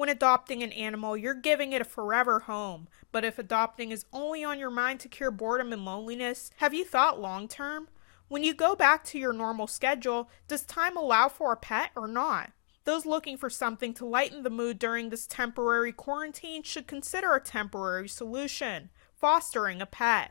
When adopting an animal, you're giving it a forever home. But if adopting is only on your mind to cure boredom and loneliness, have you thought long term? When you go back to your normal schedule, does time allow for a pet or not? Those looking for something to lighten the mood during this temporary quarantine should consider a temporary solution: fostering a pet.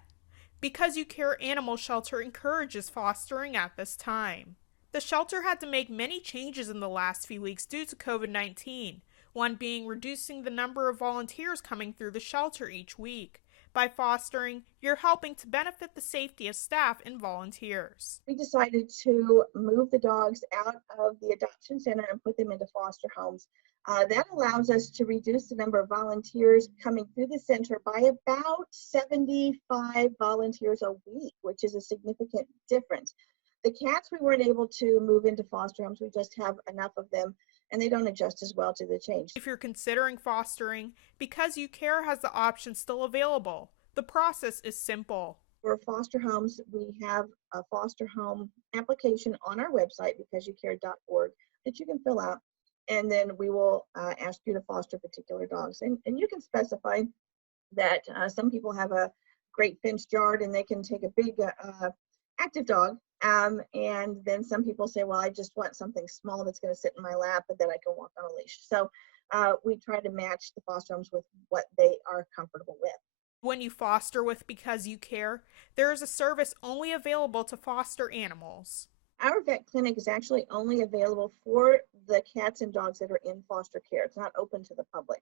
Because You Care Animal Shelter encourages fostering at this time. The shelter had to make many changes in the last few weeks due to COVID-19, one being reducing the number of volunteers coming through the shelter each week. By fostering, you're helping to benefit the safety of staff and volunteers. We decided to move the dogs out of the adoption center and put them into foster homes. That allows us to reduce the number of volunteers coming through the center by about 75 volunteers a week, which is a significant difference. The cats we weren't able to move into foster homes. We just have enough of them, and they don't adjust as well to the change. If you're considering fostering, Because You Care has the option still available. The process is simple. For foster homes, we have a foster home application on our website, becauseyoucare.org, that you can fill out, and then we will ask you to foster particular dogs. And you can specify that some people have a great fenced yard and they can take a big active dog. And then some people say, well, I just want something small that's going to sit in my lap and that I can walk on a leash. So we try to match the foster homes with what they are comfortable with. When you foster with Because You Care, there is a service only available to foster animals. Our vet clinic is actually only available for the cats and dogs that are in foster care. It's not open to the public.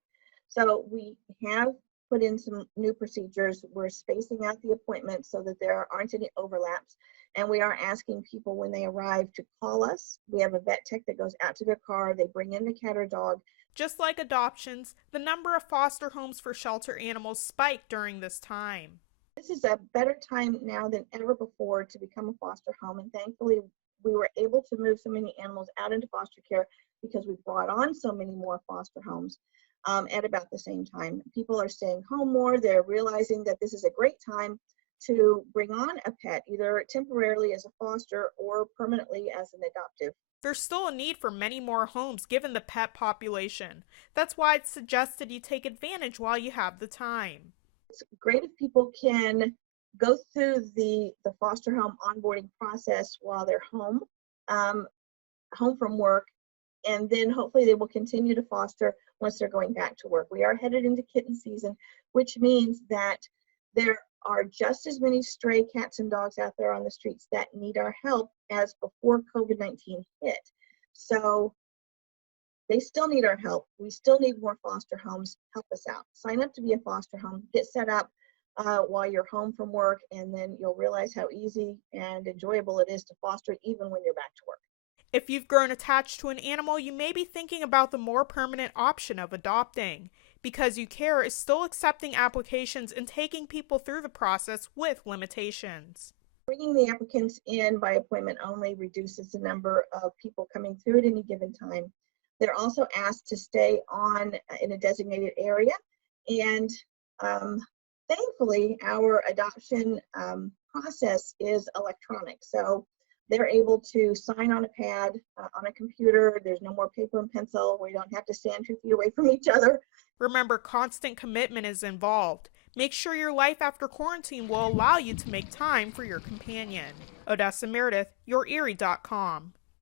So we have put in some new procedures. We're spacing out the appointments so that there aren't any overlaps. And we are asking people when they arrive to call us. We have a vet tech that goes out to their car. They bring in the cat or dog. Just like adoptions, the number of foster homes for shelter animals spiked during this time. This is a better time now than ever before to become a foster home. And thankfully, we were able to move so many animals out into foster care because we brought on so many more foster homes at about the same time. People are staying home more. They're realizing that this is a great time to bring on a pet, either temporarily as a foster or permanently as an adoptive. There's still a need for many more homes given the pet population. That's why it's suggested you take advantage while you have the time. It's great if people can go through the foster home onboarding process while they're home from work, and then hopefully they will continue to foster once they're going back to work. We are headed into kitten season, which means that there are just as many stray cats and dogs out there on the streets that need our help as before COVID-19 hit. So they still need our help. We still need more foster homes. Help us out. Sign up to be a foster home. Get set up while you're home from work, and then you'll realize how easy and enjoyable it is to foster even when you're back to work. If you've grown attached to an animal, you may be thinking about the more permanent option of adopting. Because You Care is still accepting applications and taking people through the process with limitations. Bringing the applicants in by appointment only reduces the number of people coming through at any given time. They're also asked to stay on in a designated area, and thankfully our adoption process is electronic. So they're able to sign on a pad, on a computer. There's no more paper and pencil. We don't have to stand 2 feet away from each other. Remember, constant commitment is involved. Make sure your life after quarantine will allow you to make time for your companion. Odessa Meredith, YourErie.com.